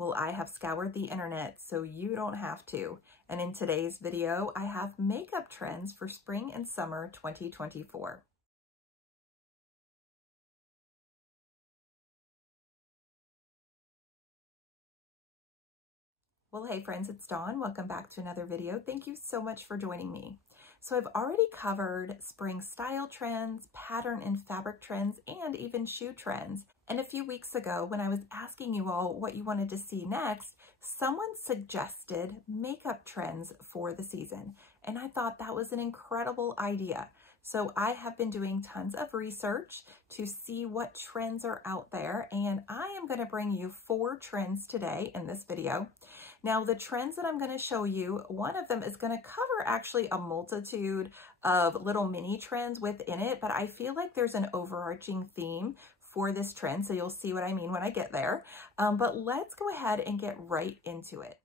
Well, I have scoured the internet so you don't have to. And in today's video, I have makeup trends for spring and summer 2024. Well, hey friends, it's Dawn. Welcome back to another video. Thank you so much for joining me. So I've already covered spring style trends, pattern and fabric trends, and even shoe trends. And a few weeks ago, when I was asking you all what you wanted to see next, someone suggested makeup trends for the season. And I thought that was an incredible idea. So I have been doing tons of research to see what trends are out there, and I am going to bring you 4 trends today in this video. Now, the trends that I'm going to show you, one of them is going to cover actually a multitude of little mini trends within it, but I feel like there's an overarching theme for this trend, so you'll see what I mean when I get there. But let's go ahead and get right into it.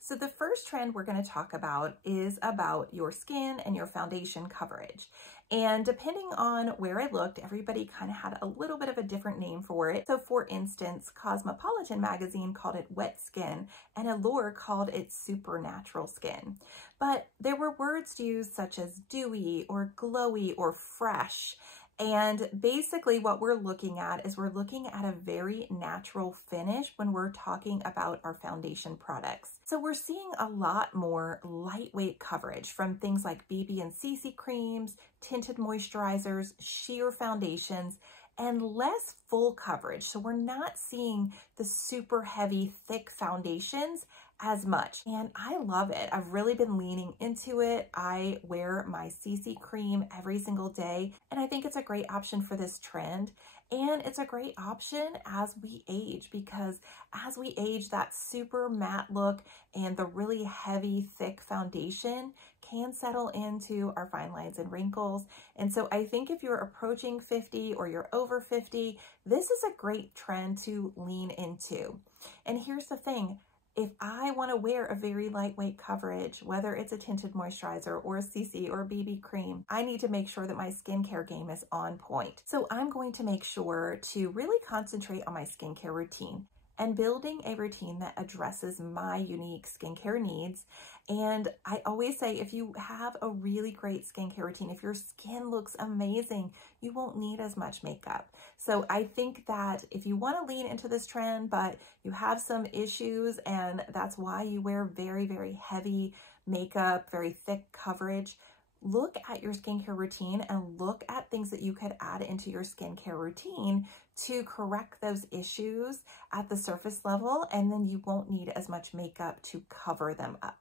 So the first trend we're going to talk about is about your skin and your foundation coverage. And depending on where I looked, everybody kind of had a little bit of a different name for it. So for instance, Cosmopolitan magazine called it wet skin and Allure called it supernatural skin. But there were words used such as dewy or glowy or fresh. And basically what we're looking at is we're looking at a very natural finish when we're talking about our foundation products. So we're seeing a lot more lightweight coverage from things like BB and CC creams, tinted moisturizers, sheer foundations, and less full coverage. So we're not seeing the super heavy, thick foundations as much. And I love it. I've really been leaning into it. I wear my CC cream every single day, and I think it's a great option for this trend. And it's a great option as we age, because as we age, that super matte look and the really heavy, thick foundation can settle into our fine lines and wrinkles. And so I think if you're approaching 50 or you're over 50, this is a great trend to lean into. And here's the thing. If I want to wear a very lightweight coverage, whether it's a tinted moisturizer or a CC or a BB cream, I need to make sure that my skincare game is on point. So I'm going to make sure to really concentrate on my skincare routine and building a routine that addresses my unique skincare needs. And I always say, if you have a really great skincare routine, if your skin looks amazing, you won't need as much makeup. So I think that if you want to lean into this trend, but you have some issues and that's why you wear very, very heavy makeup, very thick coverage, look at your skincare routine and look at things that you could add into your skincare routine to correct those issues at the surface level, and then you won't need as much makeup to cover them up.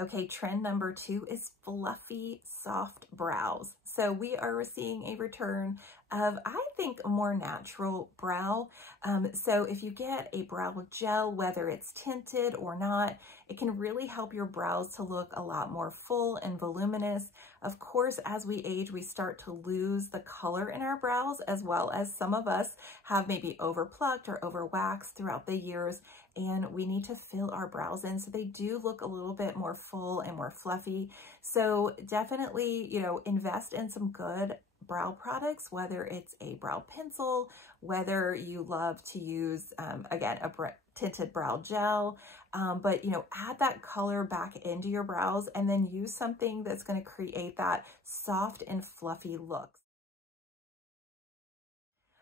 Okay, trend number 2 is fluffy, soft brows. So we are seeing a return of, I think, a more natural brow. So if you get a brow gel, whether it's tinted or not, it can really help your brows to look a lot more full and voluminous. Of course, as we age, we start to lose the color in our brows, as well as some of us have maybe overplucked or overwaxed throughout the years, and we need to fill our brows in so they do look a little bit more full and more fluffy. So definitely, you know, invest in some good brow products, whether it's a brow pencil, whether you love to use, again, a tinted brow gel, but, you know, add that color back into your brows and then use something that's going to create that soft and fluffy look.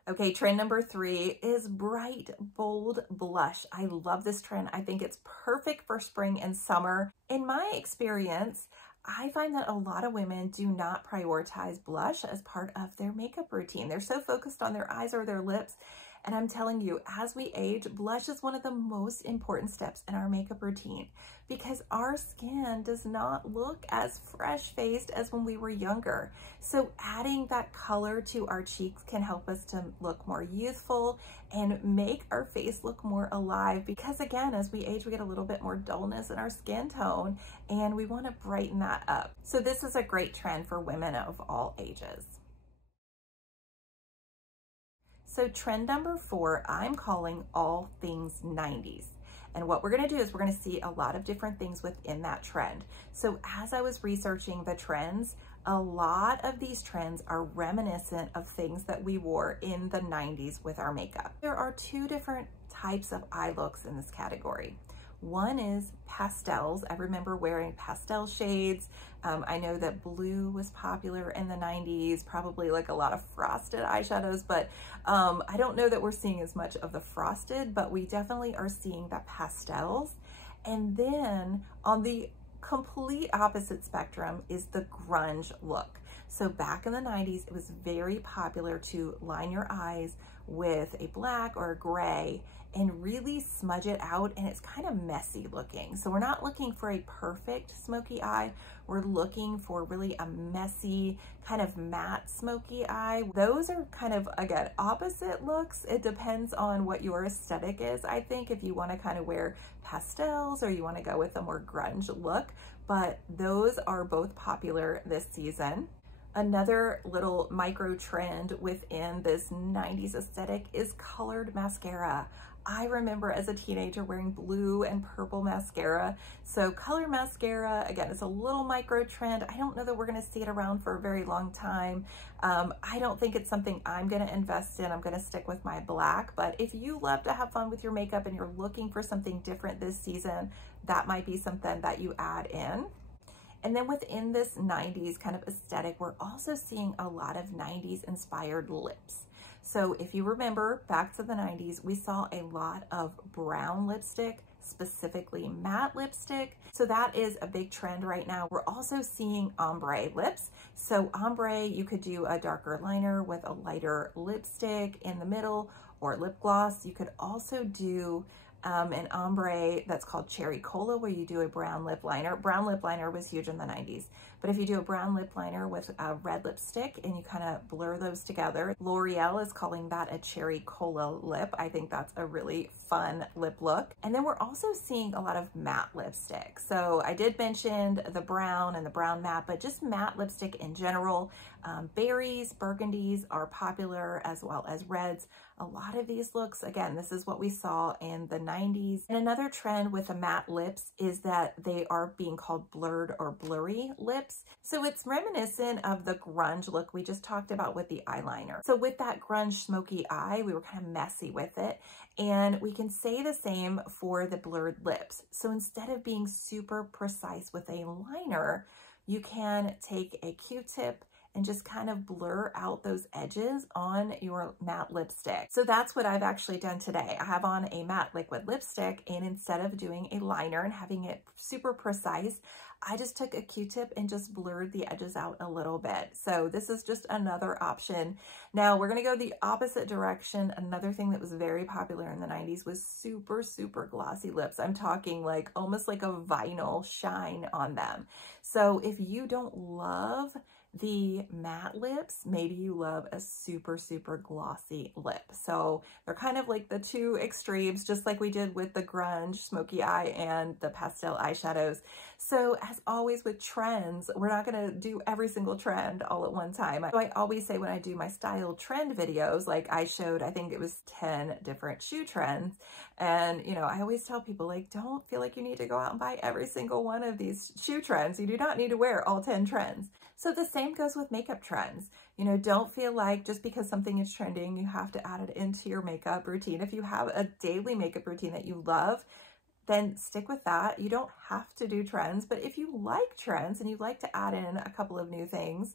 Okay, trend number 3 is bright, bold blush. I love this trend. I think it's perfect for spring and summer. In my experience, I find that a lot of women do not prioritize blush as part of their makeup routine. They're so focused on their eyes or their lips. And I'm telling you, as we age, blush is one of the most important steps in our makeup routine, because our skin does not look as fresh-faced as when we were younger. So adding that color to our cheeks can help us to look more youthful and make our face look more alive, because again, as we age, we get a little bit more dullness in our skin tone and we want to brighten that up. So this is a great trend for women of all ages. So trend number 4, I'm calling all things 90s. And what we're going to do is we're going to see a lot of different things within that trend. So as I was researching the trends, A lot of these trends are reminiscent of things that we wore in the 90s with our makeup. There are two different types of eye looks in this category. One is pastels. I remember wearing pastel shades. I know that blue was popular in the 90s, probably like a lot of frosted eyeshadows, but I don't know that we're seeing as much of the frosted, but we definitely are seeing the pastels. And then on the complete opposite spectrum is the grunge look. So back in the 90s, it was very popular to line your eyes with a black or a gray and really smudge it out, and it's kind of messy looking. So we're not looking for a perfect smoky eye. We're looking for really a messy, kind of matte smoky eye. Those are kind of, again, opposite looks. It depends on what your aesthetic is, I think, if you want to kind of wear pastels or you want to go with a more grunge look, but those are both popular this season. Another little micro trend within this 90s aesthetic is colored mascara. I remember as a teenager wearing blue and purple mascara. So color mascara, again, it's a little micro trend. I don't know that we're gonna see it around for a very long time. I don't think it's something I'm gonna invest in. I'm gonna stick with my black, but if you love to have fun with your makeup and you're looking for something different this season, that might be something that you add in. And then within this 90s kind of aesthetic, we're also seeing a lot of 90s inspired lips. So if you remember back to the 90s, we saw a lot of brown lipstick, specifically matte lipstick. So that is a big trend right now. We're also seeing ombre lips. So ombre, you could do a darker liner with a lighter lipstick in the middle or lip gloss. You could also do an ombre that's called cherry cola, where you do a brown lip liner. Brown lip liner was huge in the 90s, but if you do a brown lip liner with a red lipstick and you kind of blur those together, L'Oreal is calling that a cherry cola lip. I think that's a really fun lip look. And then we're also seeing a lot of matte lipstick. So I did mention the brown and the brown matte, but just matte lipstick in general. Berries, burgundies are popular, as well as reds. A lot of these looks, again, this is what we saw in the 90s. And another trend with the matte lips is that they are being called blurred or blurry lips. So it's reminiscent of the grunge look we just talked about with the eyeliner. So with that grunge smoky eye, we were kind of messy with it. And we can say the same for the blurred lips. So instead of being super precise with a liner, you can take a Q-tip and just kind of blur out those edges on your matte lipstick. So that's what I've actually done today. I have on a matte liquid lipstick, and instead of doing a liner and having it super precise, I just took a Q-tip and just blurred the edges out a little bit. So this is just another option. Now we're gonna go the opposite direction. Another thing that was very popular in the 90s was super, super glossy lips. I'm talking like almost like a vinyl shine on them. So if you don't love the matte lips, maybe you love a super, super glossy lip. So they're kind of like the two extremes, just like we did with the grunge smoky eye and the pastel eyeshadows. So as always with trends, we're not gonna do every single trend all at one time. So I always say when I do my style trend videos, like I showed, I think it was 10 different shoe trends. And, you know, I always tell people, like, don't feel like you need to go out and buy every single one of these shoe trends. You do not need to wear all 10 trends. So the same goes with makeup trends. You know, don't feel like just because something is trending, you have to add it into your makeup routine. If you have a daily makeup routine that you love, then stick with that. You don't have to do trends, but if you like trends and you like to add in a couple of new things,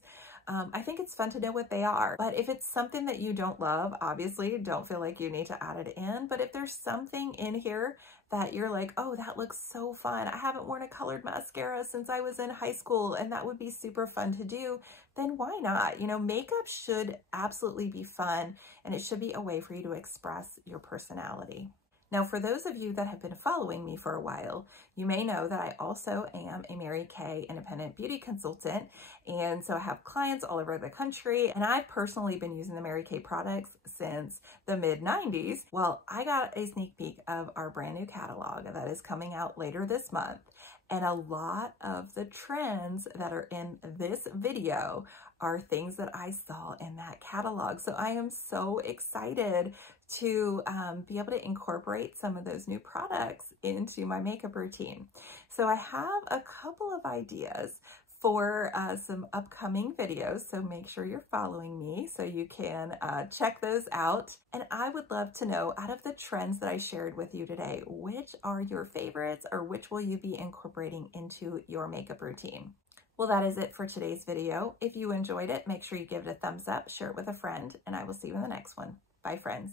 I think it's fun to know what they are. But if it's something that you don't love, obviously don't feel like you need to add it in. But if there's something in here that you're like, oh, that looks so fun, I haven't worn a colored mascara since I was in high school and that would be super fun to do, then why not? You know, makeup should absolutely be fun, and it should be a way for you to express your personality. Now, for those of you that have been following me for a while, you may know that I also am a Mary Kay independent beauty consultant. And so I have clients all over the country, and I've personally been using the Mary Kay products since the mid-90s. Well, I got a sneak peek of our brand new catalog that is coming out later this month. And a lot of the trends that are in this video are things that I saw in that catalog. So I am so excited to be able to incorporate some of those new products into my makeup routine. So I have a couple of ideas for some upcoming videos. So make sure you're following me so you can check those out. And I would love to know, out of the trends that I shared with you today, which are your favorites or which will you be incorporating into your makeup routine? Well, that is it for today's video. If you enjoyed it, make sure you give it a thumbs up, share it with a friend, and I will see you in the next one. Bye, friends.